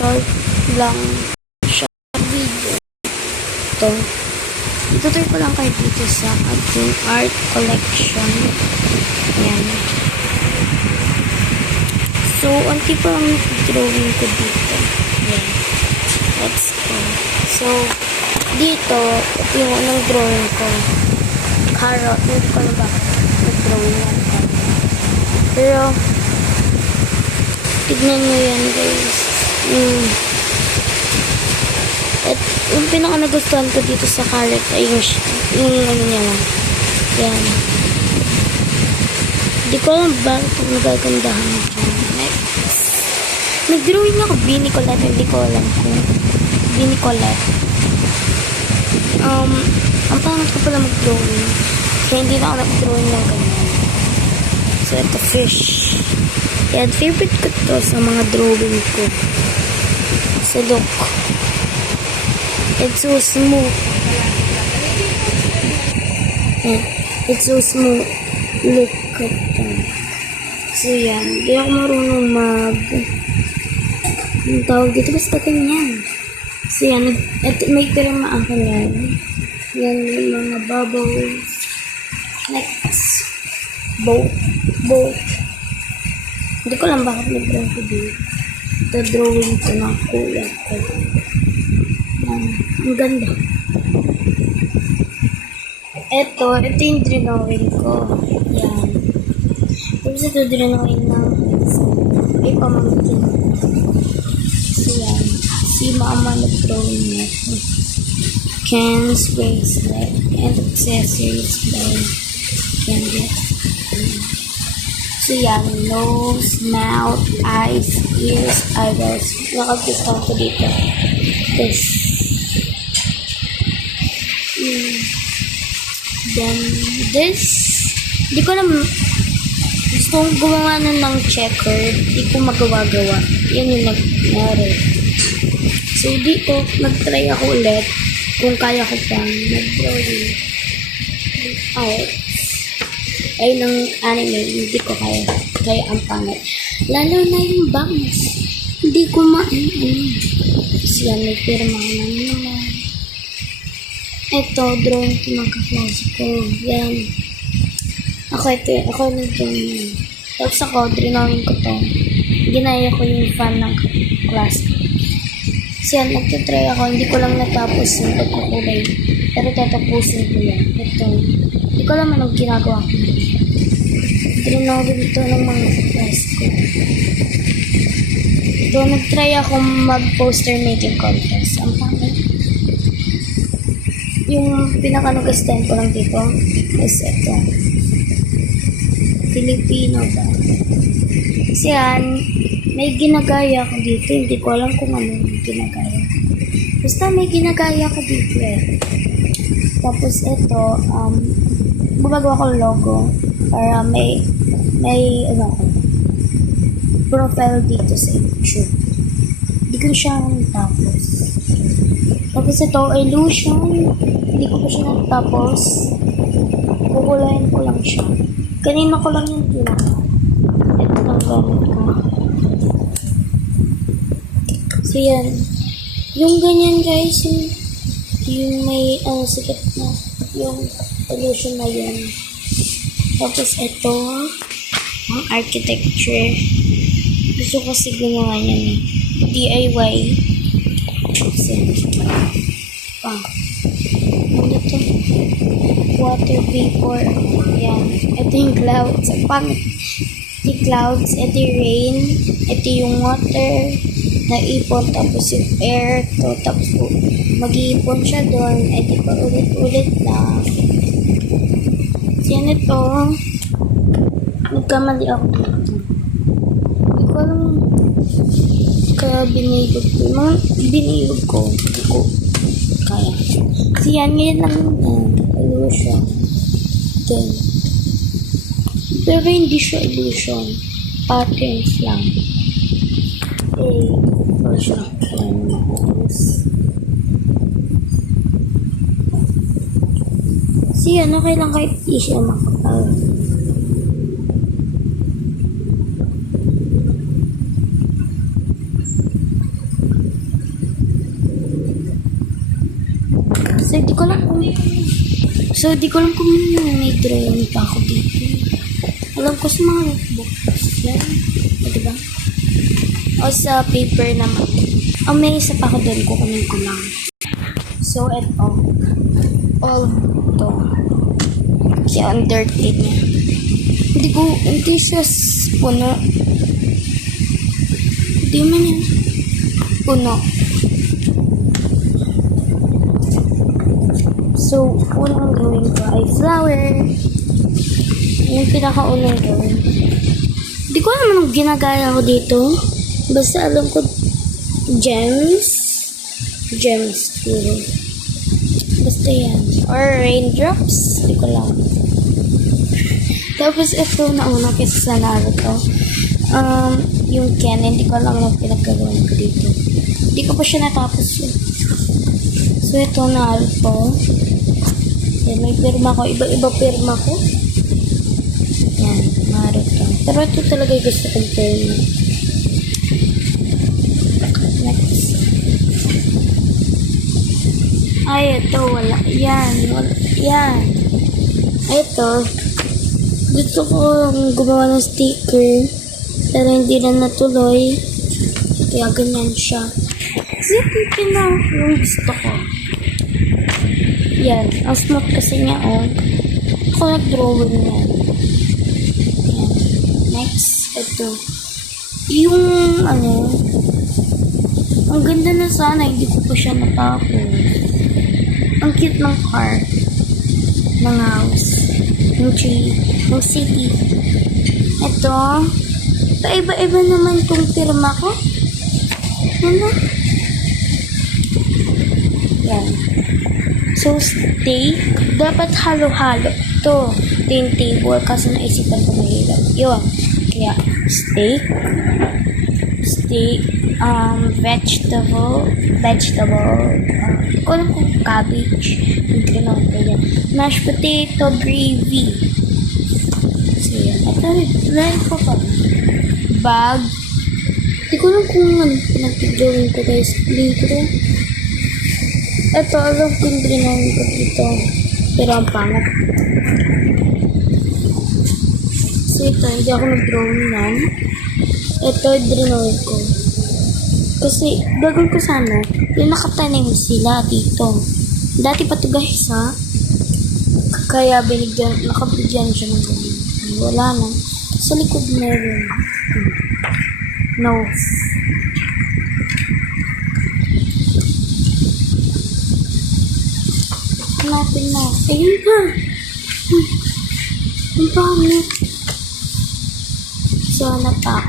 short lang short video. Ito. Itutur ko lang kayo dito sa ating art collection. Yan. So, unti pa lang drawing ko dito. Yan. Let's go. So, dito, ito yung unang drawing ko. Carrot. Hindi ko na bakit nag-drawing yan. Pero, tignan nyo yan, guys. At yung pinaka nagustuhan ko dito sa carrot ay yung ano niya lang. Yan. Hindi ko alam bakit ang nagagandahan dyan. Next. Nag-drawing ako Bini Colette. Hindi ko alam kung Bini Colette. Ang pangat ko pala mag-drawing. Kaya hindi na ako nag-drawing ng ganyan. So, ito fish. Yan, favorite ko to sa mga drawing ko. So, look. It's so smooth. Yeah, it's so smooth. Look at that. So, yan. Hindi ako marunong yung tawag dito, basta ganyan. So, yan. May pirma ako yan. Yan yung mga bubbles. Next. Boat. Hindi ko lang bakit nag-draw ko dito. Ito drawing ko ng kulay ko. Ang ganda. Ito yung drawing ko. Yan. Tapos ito drawing ng may pamangkin. So yan. Si mama nag-drawing niya. Ken's bracelet and accessories by Candy. So yan, nose, mouth, eyes, ears, eyebrows. Nakagustuhan ko dito. Then this, di ko naman gusto kong gumawa ng checker, di ko magawa-gawa. Yan yung nangyari. So dito, nag-try ako ulit kung kaya ko pang mag-drawing art ay ng anime, hindi ko kaya ang pangit. Lalo na yung bangs. Hindi ko So yan, may pirma ko na naman. Ito, drawing ko ng kaklase ko. Yan. Ako nag-drawing yan. Tapos ako, drawing ko to. Ginaya ko yung fan ng class ko. So yan, nagtitry ako. Hindi ko lang natapos yung pagkukulay. Pero tatapusin ko yan. Ito. Hindi ko alam anong ginagawa ko. Drawing dito ng mga class ko. Ito, nag-try ako mag-poster making contest. Ang pangit. Yung pinaka-nagustuhan ko lang dito is ito. Filipino ba? Kasi yan, may ginagaya ko dito. Hindi ko alam kung ano yung ginagaya. Basta may ginagaya ko dito eh. Tapos ito, gumagawa ko logo para may profile dito sa YouTube. Hindi ko siya natapos. Tapos ito, illusion. Hindi ko pa siya natapos. Kukulayan ko lang siya. Kanina ko lang yung pinaka. Ito lang gamit ko. So yan. Yung ganyan guys, yung may sikat na yung illusion na yan. Tapos ito, ang architecture. Gusto ko kasi gumawa yan eh. DIY. Kasi, ano to? Water vapor. Yan. Ito yung clouds. Ito yung clouds. Ito yung rain. Ito yung water na ipon. Tapos yung air. Tapos mag-iipon siya doon. Ito pa ulit-ulit lang. Yan ito. Nagkamali ako dito. Hindi ko alam. Kaya binilog ko. Mga binilog ko. Hindi ko kaya. Kasi yan, ngayon lang illusion. Then, pero hindi siya illusion. Patterns lang. Or siya. Kasi yan, okay lang kahit di siya makapal. di ko alam kung may drawing pa ako dito. Alam ko sa mga notebooks. Yan. O, diba? O sa paper naman. May isa pa ako doon. Kukunin ko lang. So, eto. All to. Kaya ang dirty niya. Hindi siya puno. Hindi man yan. Puno. So, unang gawin ko ay flower. Yung pinakaunang gawin. Hindi ko alam anong ginagaya ko dito. Basta alam ko gems. Gems. Puro. Basta yan. Or raindrops. Hindi ko lang. Tapos ito nauna kasi sa Naruto. Yung Ken, hindi ko alam anong pinagkagawan ko dito. Hindi ko pa siya natapos yun. So ito Naruto. Yan, may pirma ko. Iba-iba pirma ko. Yan, Naruto. Pero ito talaga yung gusto kong pirma. Next. Ay, ito. Wala. Yan. Wala. Yan. Ito. Gusto ko gumawa ng sticker. Pero hindi na natuloy. Kaya ganyan siya. Kasi ito na yung gusto ko. Yan. Ang smooth kasi niya, oh. Ako nag-drawing yan. Yan. Next. Ito. Yung, ang ganda na sana. Hindi ko pa siya natapos. Ang cute ng car. Ng house. Ng tree. Ng city. Ito. Paiba-iba naman itong pirma ko. Ano? Yan. So, steak. Dapat halo-halo. Ito yung table. Kasi naisipan ko mahirap. Yun. Kaya, steak. Steak. Vegetable. Hindi ko alam kung cabbage. Hindi ko yan. Mashed potato gravy. So, yan. Ito, rin ko pa. Bag. Hindi ko alam kung pinag-drawing ko guys. Dito. Ito, alam ko yung drawing ko dito. Pero ang pangat. So ito, hindi ako nag-drawing yan. Ito, drawing ko. Kasi, gagawin ko sana, yung nakatanim sila dito. Dati pa ito guys ha. Kaya nakabigyan siya ng ganyan. Wala na. Sa likod meron. Nose. Natin na. Ayun pa. Ang pangit. So, nata.